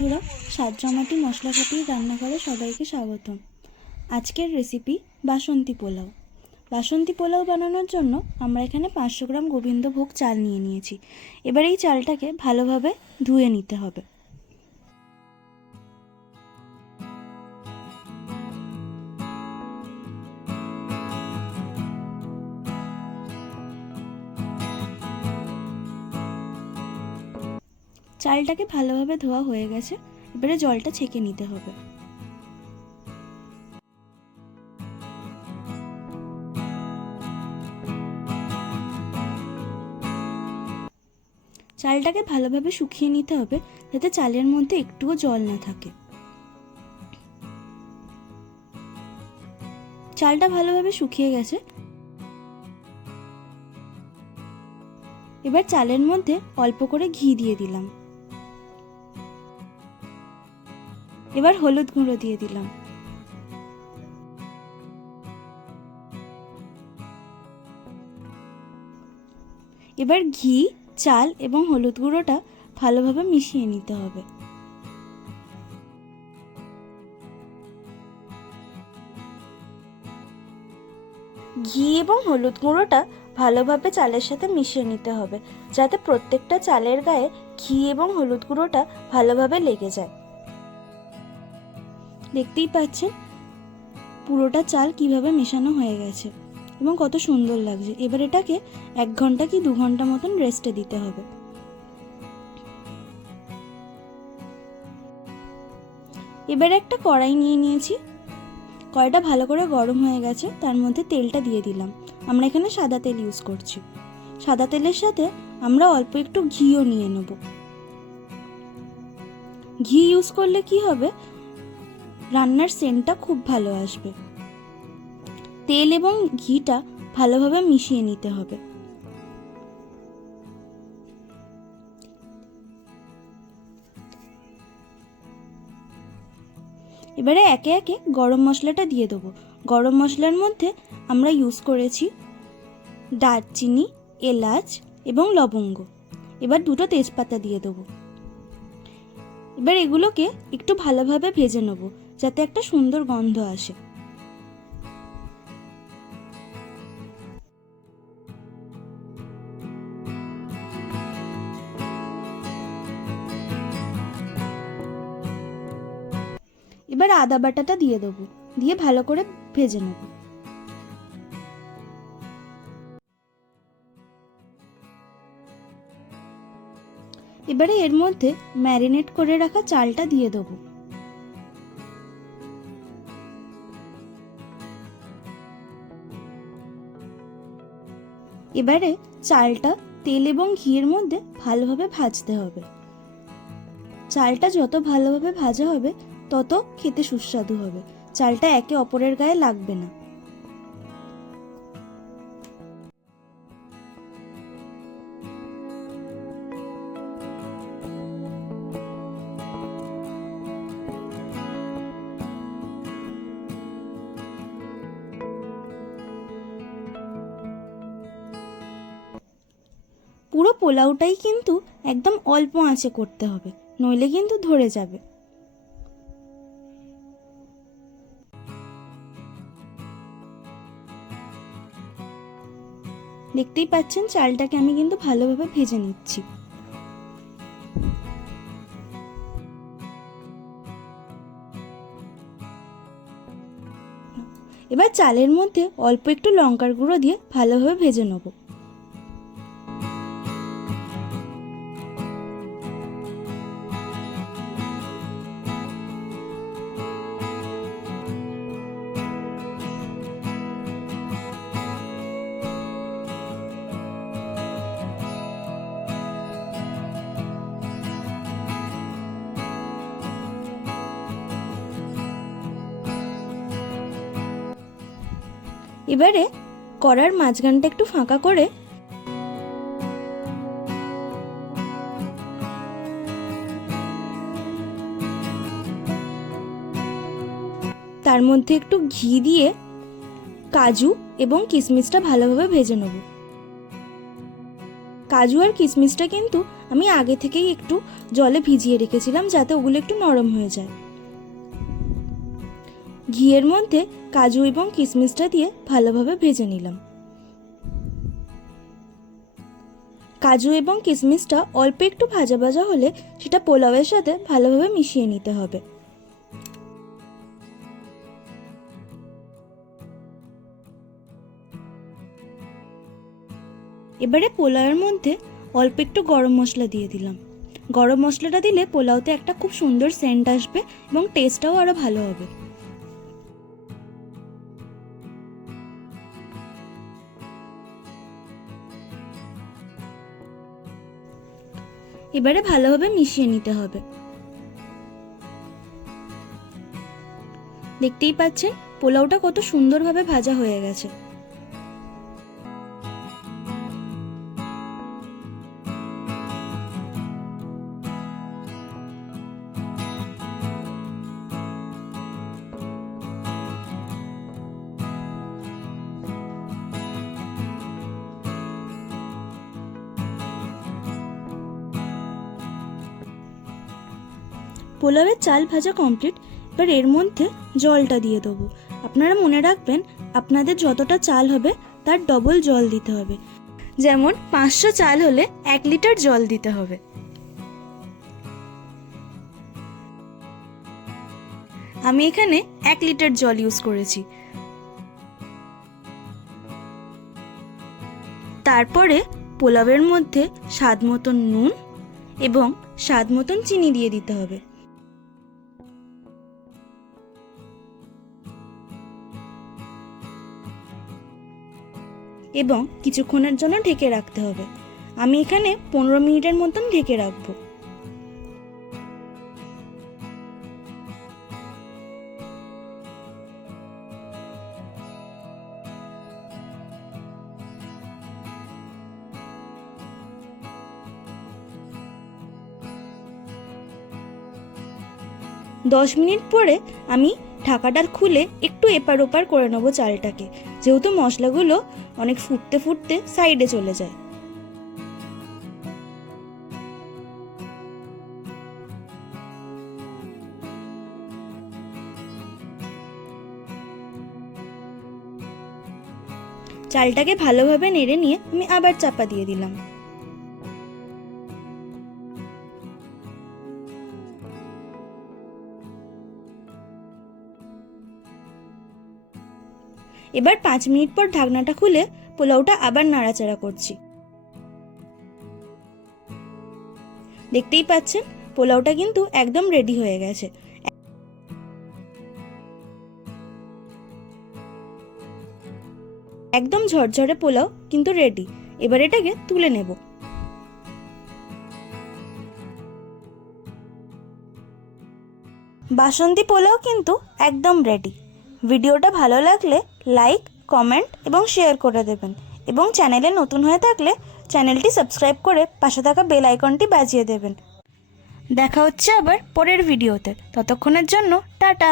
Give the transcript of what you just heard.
বন্ধুরা, স্বাদ জমাটি মশলা কাটিয়ে রান্নাঘরে সবাইকে স্বাগতম। আজকের রেসিপি বাসন্তী পোলাও। বাসন্তী পোলাও বানানোর জন্য আমরা এখানে 500 গ্রাম গোবিন্দভোগ চাল নিয়ে নিয়েছি। এবার এই চালটাকে ভালোভাবে ধুয়ে নিতে হবে। চালটাকে ভালোভাবে ধোয়া হয়ে গেছে, এবারে জলটা ছেঁকে নিতে হবে। চালটাকে ভালোভাবে শুকিয়ে নিতে হবে যাতে চালের মধ্যে একটুও জল না থাকে। চালটা ভালোভাবে শুকিয়ে গেছে, এবার চালের মধ্যে অল্প করে ঘি দিয়ে দিলাম। এবার হলুদ গুঁড়ো দিয়ে দিলাম। এবার ঘি, চাল এবং হলুদ গুঁড়োটা ভালোভাবে মিশিয়ে নিতে হবে। ঘি এবং হলুদ গুঁড়োটা ভালোভাবে চালের সাথে মিশিয়ে নিতে হবে যাতে প্রত্যেকটা চালের গায়ে ঘি এবং হলুদ গুঁড়োটা ভালোভাবে লেগে যায়। দেখতেই পাচ্ছেন পুরোটা চাল কিভাবে মেশানো হয়ে গেছে এবং কত সুন্দর লাগছে। এবার এটাকে 1 ঘন্টা কি 2 ঘন্টা মতন রেস্টে দিতে হবে। এবার একটা কড়াই নিয়ে নিয়েছি। কড়াইটা ভালো করে গরম হয়ে গেছে, তার মধ্যে তেলটা দিয়ে দিলাম। আমরা এখানে সাদা তেল ইউজ করছি। সাদা তেলের সাথে আমরা অল্প একটু ঘিও নিয়ে নেব। ঘি ইউজ করলে কি হবে, রান্নার সেন্টটা খুব ভালো আসবে। তেল এবং ঘিটা ভালোভাবে মিশিয়ে নিতে হবে। এবারে একে একে গরম মশলাটা দিয়ে দেবো। গরম মশলার মধ্যে আমরা ইউজ করেছি দারচিনি, এলাচ এবং লবঙ্গ। এবার 2টো তেজপাতা দিয়ে দেবো। এবার এগুলোকে একটু ভালোভাবে ভেজে নেব যাতে একটা সুন্দর গন্ধ আসে। এবার আদা বাটাটা দিয়ে দেবো, দিয়ে ভালো করে ভেজে নেব। এবারে এর মধ্যে ম্যারিনেট করে রাখা চালটা দিয়ে দেবো। এবারে চালটা তেল এবং ঘিয়ের মধ্যে ভালোভাবে ভাজতে হবে। চালটা যত ভালোভাবে ভাজা হবে তত খেতে সুস্বাদু হবে। চালটা একে অপরের গায়ে লাগবে না। পুরো পোলাওটাই কিন্তু একদম অল্প আঁচে করতে হবে, নইলে কিন্তু ধরে যাবে। দেখতেই পাচ্ছেন চালটাকে আমি কিন্তু ভালোভাবে ভেজে নিচ্ছি। এবার চালের মধ্যে অল্প একটু লঙ্কার গুঁড়ো দিয়ে ভালোভাবে ভেজে নেব। এবারে কড়ার মাঝখানটা একটু ফাঁকা করে তার মধ্যে একটু ঘি দিয়ে কাজু এবং কিশমিশটা ভালোভাবে ভেজে নেব। কাজু আর কিশমিশটা কিন্তু আমি আগে থেকেই একটু জলে ভিজিয়ে রেখেছিলাম যাতে ওগুলো একটু নরম হয়ে যায়। ঘিয়ের মধ্যে কাজু এবং কিশমিশটা দিয়ে ভালোভাবে ভেজে নিলাম। কাজু এবং কিশমিশটা অল্প একটু ভাজা ভাজা হলে সেটা পোলাওয়ের সাথে ভালোভাবে মিশিয়ে নিতে হবে। এবারে পোলাওয়ের মধ্যে অল্প একটু গরম মশলা দিয়ে দিলাম। গরম মশলাটা দিলে পোলাওতে একটা খুব সুন্দর সেন্ট আসবে এবং টেস্টটাও আরও ভালো হবে। এবারে ভালোভাবে মিশিয়ে নিতে হবে। দেখতেই পাচ্ছেন পোলাওটা কত সুন্দরভাবে ভাজা হয়ে গেছে। পোলাওয়ের চাল ভাজা কমপ্লিট। এবার এর মধ্যে জলটা দিয়ে দেবো। আপনারা মনে রাখবেন আপনাদের যতটা চাল হবে তার ডবল জল দিতে হবে। যেমন 500 চাল হলে 1 লিটার জল দিতে হবে। আমি এখানে 1 লিটার জল ইউজ করেছি। তারপরে পোলাওয়ের মধ্যে স্বাদ মতন নুন এবং স্বাদ মতন চিনি দিয়ে দিতে হবে। এবং কিছুক্ষণের জন্য ঢেকে রাখতে হবে। আমি এখানে 15 মিনিটের মতন ঢেকে রাখবো। দশ মিনিট পরে আমি ঢাকাটা খুলে একটু এপার ওপার করে নেবো চালটাকে, যেহেতু মশলাগুলো অনেক ফুটতে ফুটতে সাইডে চলে যায়। চালটাকে ভালোভাবে নেড়ে নিয়ে আমি আবার চাপা দিয়ে দিলাম। এবার 5 মিনিট পর ঢাকনাটা খুলে পোলাওটা আবার নাড়াচাড়া করছি। দেখতেই পাচ্ছেন পোলাওটা কিন্তু একদম রেডি হয়ে গেছে। একদম ঝরঝরে পোলাও কিন্তু রেডি। এবার এটাকে তুলে নেব। বাসন্তী পোলাও কিন্তু একদম রেডি। ভিডিওটা ভালো লাগলে লাইক, কমেন্ট এবং শেয়ার করে দেবেন এবং চ্যানেলে নতুন হয়ে থাকলে চ্যানেলটি সাবস্ক্রাইব করে পাশে থাকা বেল আইকনটি বাজিয়ে দেবেন। দেখা হচ্ছে আবার পরের ভিডিওতে। ততক্ষণের জন্য টাটা।